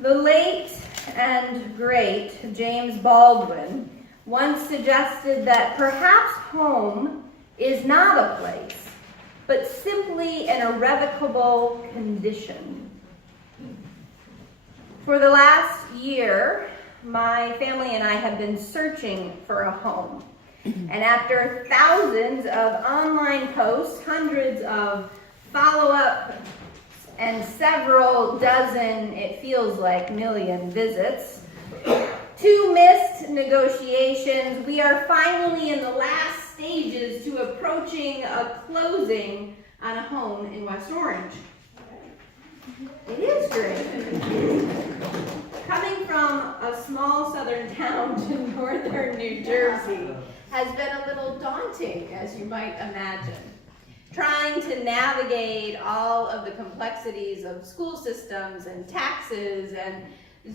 The late and great James Baldwin once suggested that perhaps home is not a place, but simply an irrevocable condition. For the last year, my family and I have been searching for a home. And after thousands of online posts, hundreds of follow-up, and several dozen, it feels like, million visits, 2 missed negotiations, we are finally in the last stages to approaching a closing on a home in West Orange. It is great. Coming from a small southern town to northern New Jersey has been a little daunting, as you might imagine. Trying to navigate all of the complexities of school systems and taxes and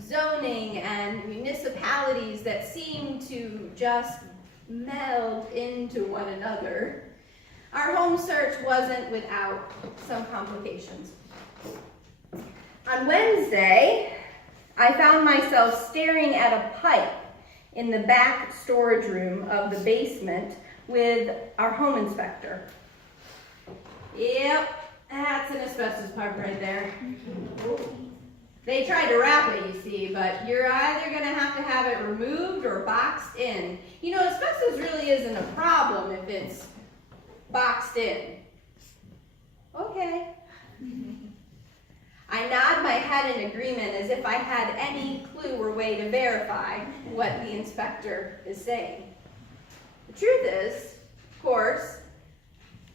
zoning and municipalities that seem to just meld into one another. Our home search wasn't without some complications. On Wednesday, I found myself staring at a pipe in the back storage room of the basement with our home inspector. Yep, that's an asbestos pipe right there. They tried to wrap it, you see, but you're either going to have it removed or boxed in. You know, asbestos really isn't a problem if it's boxed in. Okay. I nod my head in agreement as if I had any clue or way to verify what the inspector is saying. The truth is, of course,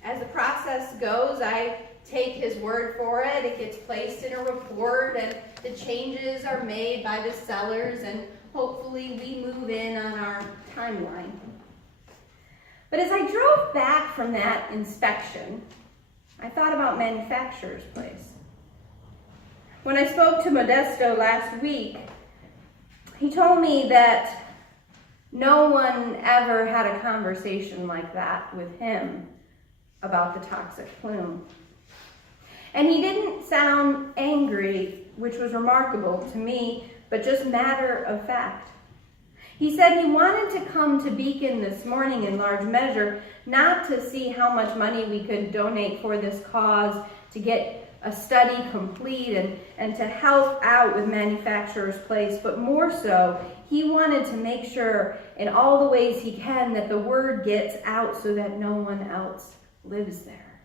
as the process goes, I take his word for it. It gets placed in a report, and the changes are made by the sellers, and hopefully we move in on our timeline. But as I drove back from that inspection, I thought about Manufacturer's Place. When I spoke to Modesto last week, he told me that no one ever had a conversation like that with him about the toxic plume. And he didn't sound angry, which was remarkable to me, but just matter of fact. He said he wanted to come to Beacon this morning in large measure, not to see how much money we could donate for this cause, to get a study complete and to help out with Manufacturer's Place, but more so, he wanted to make sure in all the ways he can that the word gets out so that no one else lives there.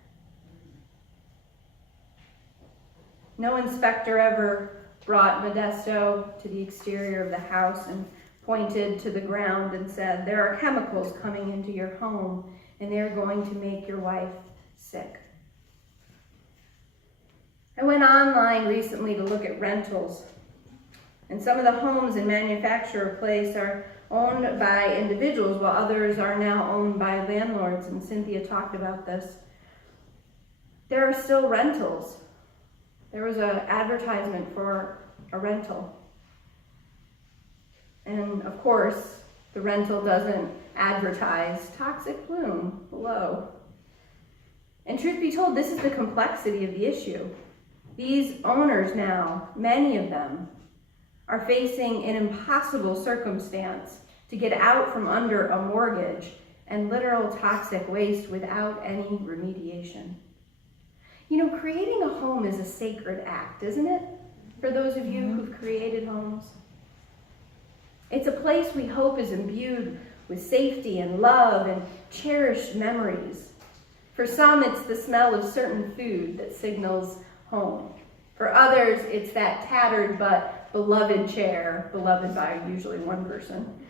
No inspector ever brought Modesto to the exterior of the house and pointed to the ground and said, "There are chemicals coming into your home and they're going to make your wife sick." I went online recently to look at rentals, and some of the homes in Manufacturer Place are owned by individuals, while others are now owned by landlords, and Cynthia talked about this. There are still rentals. There was an advertisement for a rental. And of course, the rental doesn't advertise toxic plume below. And truth be told, this is the complexity of the issue. These owners now, many of them, are facing an impossible circumstance to get out from under a mortgage and literal toxic waste without any remediation. You know, creating a home is a sacred act, isn't it? For those of you who've created homes. It's a place we hope is imbued with safety and love and cherished memories. For some, it's the smell of certain food that signals home. For others, it's that tattered but beloved chair, beloved by usually one person.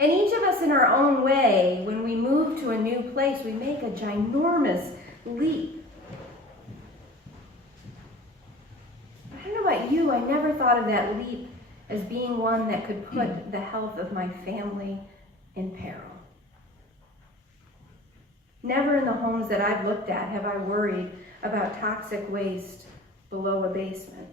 And each of us in our own way, when we move to a new place, we make a ginormous leap. I don't know about you, I never thought of that leap as being one that could put the health of my family in peril. Never in the homes that I've looked at have I worried about toxic waste below a basement.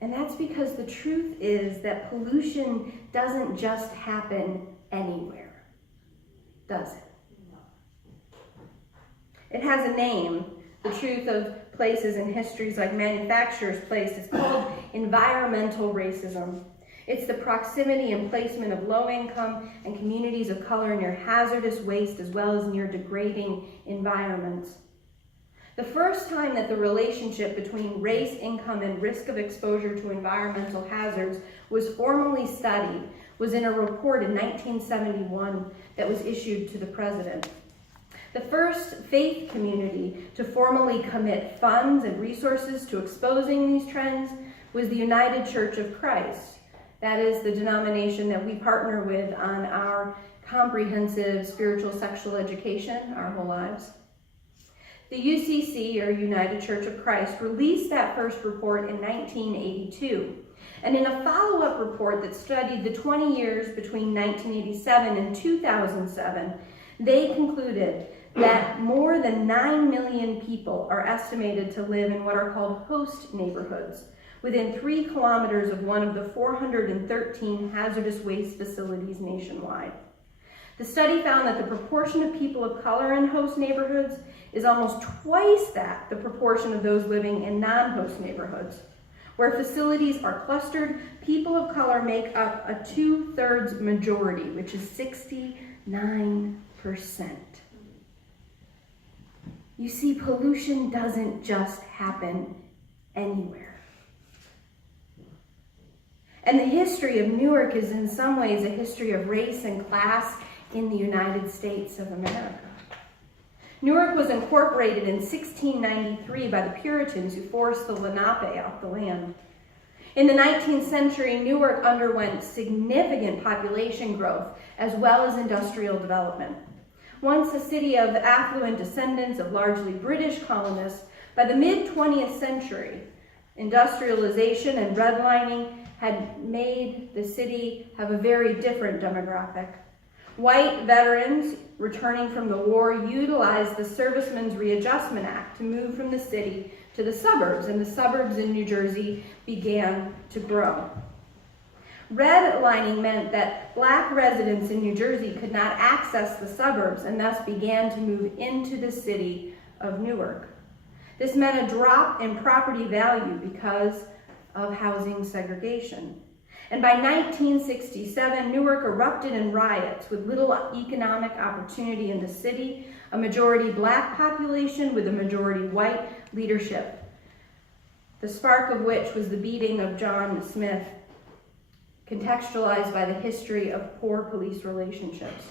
And that's because the truth is that pollution doesn't just happen anywhere, does it? It has a name, the truth of places and histories like Manufacturers Place is called environmental racism. It's the proximity and placement of low-income and communities of color near hazardous waste as well as near degrading environments. The first time that the relationship between race, income, and risk of exposure to environmental hazards was formally studied was in a report in 1971 that was issued to the president. The first faith community to formally commit funds and resources to exposing these trends was the United Church of Christ. That is the denomination that we partner with on our comprehensive spiritual sexual education our whole lives. The UCC, or United Church of Christ, released that first report in 1982. And in a follow-up report that studied the 20 years between 1987 and 2007, they concluded that more than 9 million people are estimated to live in what are called host neighborhoods, within 3 kilometers of one of the 413 hazardous waste facilities nationwide. The study found that the proportion of people of color in host neighborhoods is almost twice that the proportion of those living in non-host neighborhoods. Where facilities are clustered, people of color make up a 2/3 majority, which is 69%. You see, pollution doesn't just happen anywhere. And the history of Newark is in some ways a history of race and class in the United States of America. Newark was incorporated in 1693 by the Puritans who forced the Lenape off the land. In the 19th century, Newark underwent significant population growth as well as industrial development. Once a city of affluent descendants of largely British colonists, by the mid-20th century, industrialization and redlining had made the city have a very different demographic. White veterans returning from the war utilized the Servicemen's Readjustment Act to move from the city to the suburbs, and the suburbs in New Jersey began to grow. Redlining meant that Black residents in New Jersey could not access the suburbs and thus began to move into the city of Newark. This meant a drop in property value because of housing segregation. And by 1967, Newark erupted in riots with little economic opportunity in the city, a majority Black population with a majority white leadership, the spark of which was the beating of John Smith, contextualized by the history of poor police relationships.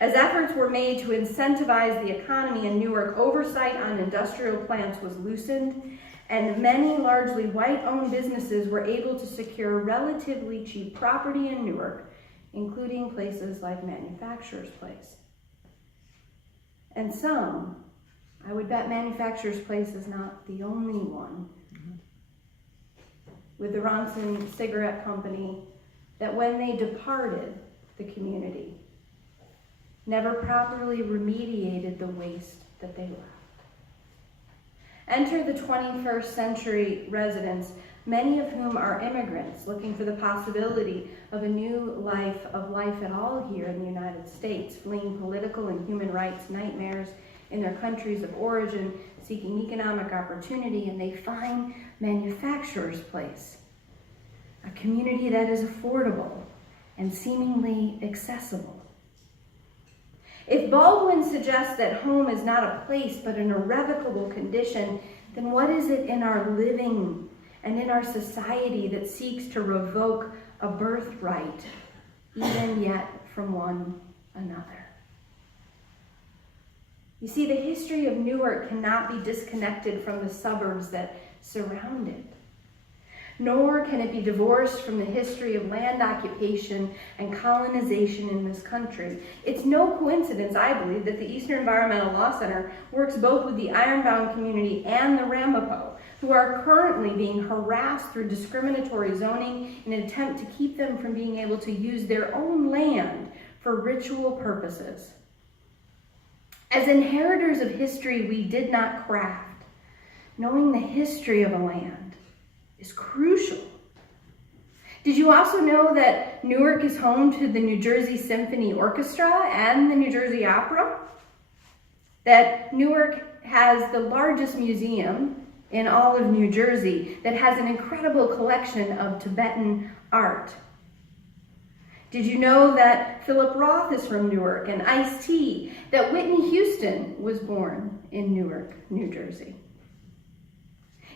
As efforts were made to incentivize the economy in Newark, oversight on industrial plants was loosened, and many largely white-owned businesses were able to secure relatively cheap property in Newark, including places like Manufacturers Place. And some, I would bet Manufacturers Place is not the only one, with the Ronson Cigarette Company, that when they departed the community, never properly remediated the waste that they left. Enter the 21st century residents, many of whom are immigrants looking for the possibility of a new life at all here in the United States, fleeing political and human rights nightmares in their countries of origin, seeking economic opportunity, and they find Manufacturers Place, a community that is affordable and seemingly accessible. If Baldwin suggests that home is not a place but an irrevocable condition, then what is it in our living and in our society that seeks to revoke a birthright, even yet from one another? You see, the history of Newark cannot be disconnected from the suburbs that surround it. Nor can it be divorced from the history of land occupation and colonization in this country. It's no coincidence, I believe, that the Eastern Environmental Law Center works both with the Ironbound community and the Ramapo, who are currently being harassed through discriminatory zoning in an attempt to keep them from being able to use their own land for ritual purposes. As inheritors of history we did not craft, knowing the history of a land is crucial. Did you also know that Newark is home to the New Jersey Symphony Orchestra and the New Jersey Opera? That Newark has the largest museum in all of New Jersey that has an incredible collection of Tibetan art. Did you know that Philip Roth is from Newark, and Ice-T, that Whitney Houston was born in Newark, New Jersey?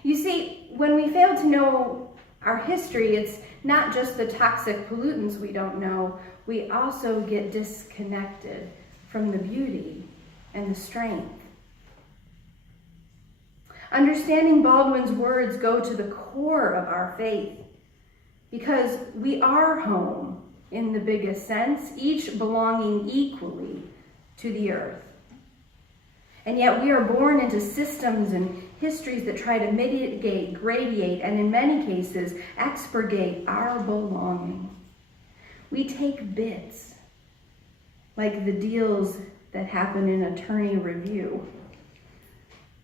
You see, when we fail to know our history, it's not just the toxic pollutants we don't know, we also get disconnected from the beauty and the strength. Understanding Baldwin's words go to the core of our faith, because we are home in the biggest sense, each belonging equally to the earth. And yet we are born into systems and histories that try to mitigate, gradiate, and in many cases, expurgate our belonging. We take bits, like the deals that happen in attorney review,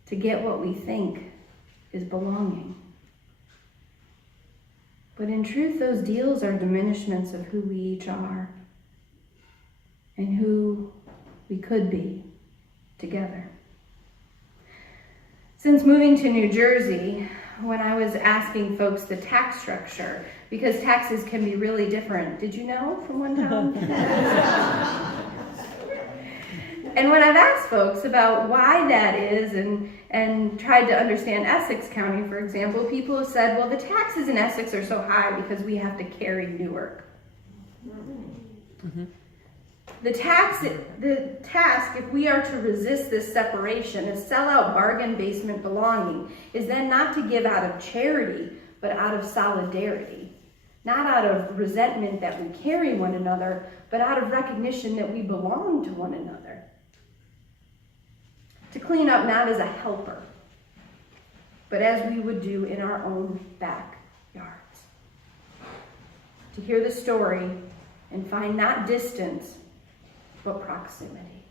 to get what we think is belonging. But in truth, those deals are diminishments of who we each are and who we could be together. Since moving to New Jersey, when I was asking folks the tax structure, because taxes can be really different, did you know from one town? And when I've asked folks about why that is and tried to understand Essex County, for example, people have said, well, the taxes in Essex are so high because we have to carry Newark. Mm-hmm. The task, if we are to resist this separation, a sellout bargain basement belonging, is then not to give out of charity, but out of solidarity. Not out of resentment that we carry one another, but out of recognition that we belong to one another. To clean up not as a helper, but as we would do in our own backyards. To hear the story and find not distance, but proximity.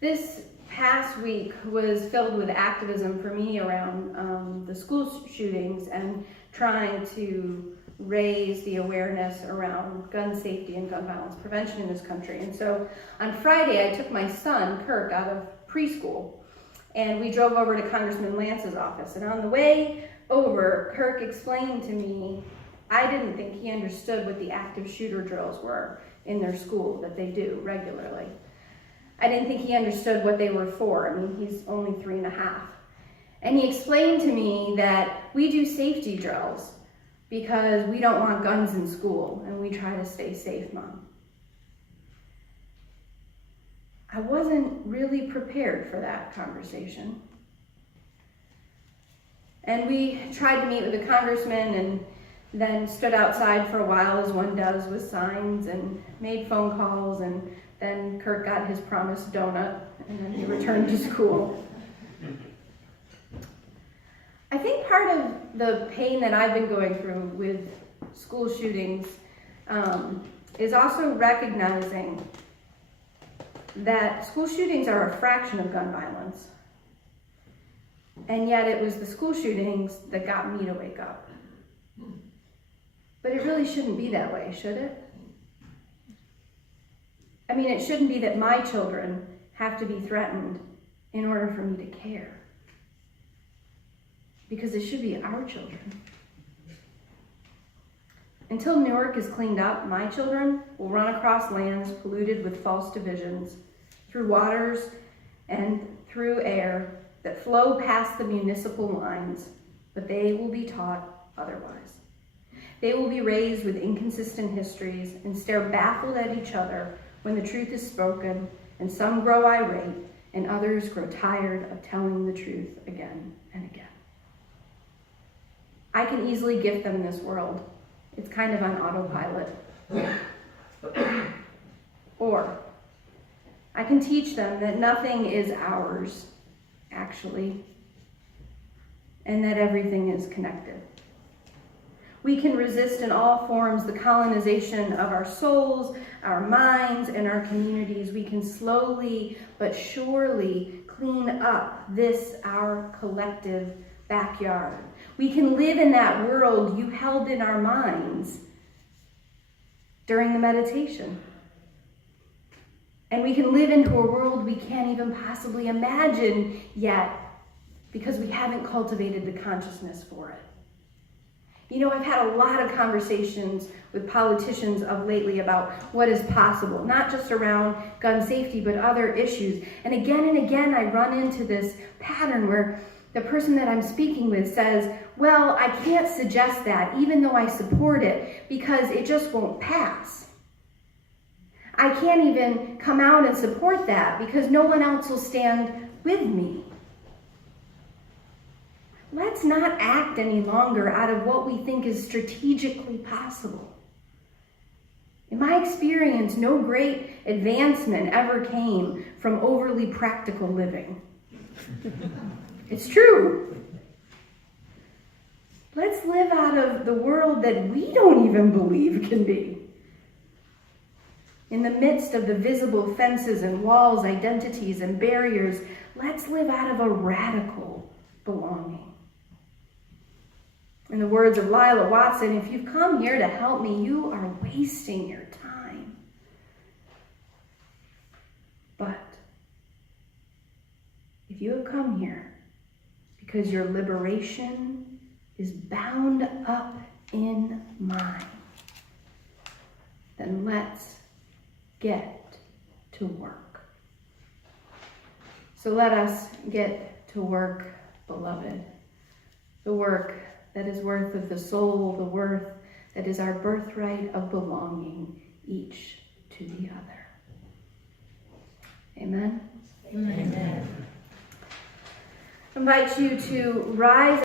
This past week was filled with activism for me around the school shootings and trying to raise the awareness around gun safety and gun violence prevention in this country. And so on Friday, I took my son, Kirk, out of preschool, and we drove over to Congressman Lance's office. And on the way over, Kirk explained to me, I didn't think he understood what the active shooter drills were in their school that they do regularly. I didn't think he understood what they were for. I mean, he's only 3.5. And he explained to me that we do safety drills because we don't want guns in school and we try to stay safe, Mom. I wasn't really prepared for that conversation. And we tried to meet with the congressman and then stood outside for a while, as one does, with signs and made phone calls, and then Kirk got his promised donut and then he returned to school. I think part of the pain that I've been going through with school shootings is also recognizing that school shootings are a fraction of gun violence. And yet it was the school shootings that got me to wake up. But it really shouldn't be that way, should it? I mean, it shouldn't be that my children have to be threatened in order for me to care. Because it should be our children. Until Newark is cleaned up, my children will run across lands polluted with false divisions, through waters and through air that flow past the municipal lines, but they will be taught otherwise. They will be raised with inconsistent histories and stare baffled at each other when the truth is spoken, and some grow irate and others grow tired of telling the truth again and again. I can easily gift them this world. It's kind of on autopilot. Or I can teach them that nothing is ours, actually, and that everything is connected. We can resist in all forms the colonization of our souls, our minds, and our communities. We can slowly but surely clean up this, our collective backyard. We can live in that world you held in our minds during the meditation. And we can live into a world we can't even possibly imagine yet because we haven't cultivated the consciousness for it. You know, I've had a lot of conversations with politicians of lately about what is possible, not just around gun safety, but other issues. And again, I run into this pattern where the person that I'm speaking with says, well, I can't suggest that, even though I support it, because it just won't pass. I can't even come out and support that because no one else will stand with me. Let's not act any longer out of what we think is strategically possible. In my experience, no great advancement ever came from overly practical living. It's true. Let's live out of the world that we don't even believe can be. In the midst of the visible fences and walls, identities and barriers, let's live out of a radical belonging. In the words of Lila Watson, if you've come here to help me, you are wasting your time. But if you have come here because your liberation is bound up in mine, then let's get to work. So let us get to work, beloved. The work that is worth of the soul, the worth that is our birthright of belonging, each to the other. Amen? Amen. I invite you to rise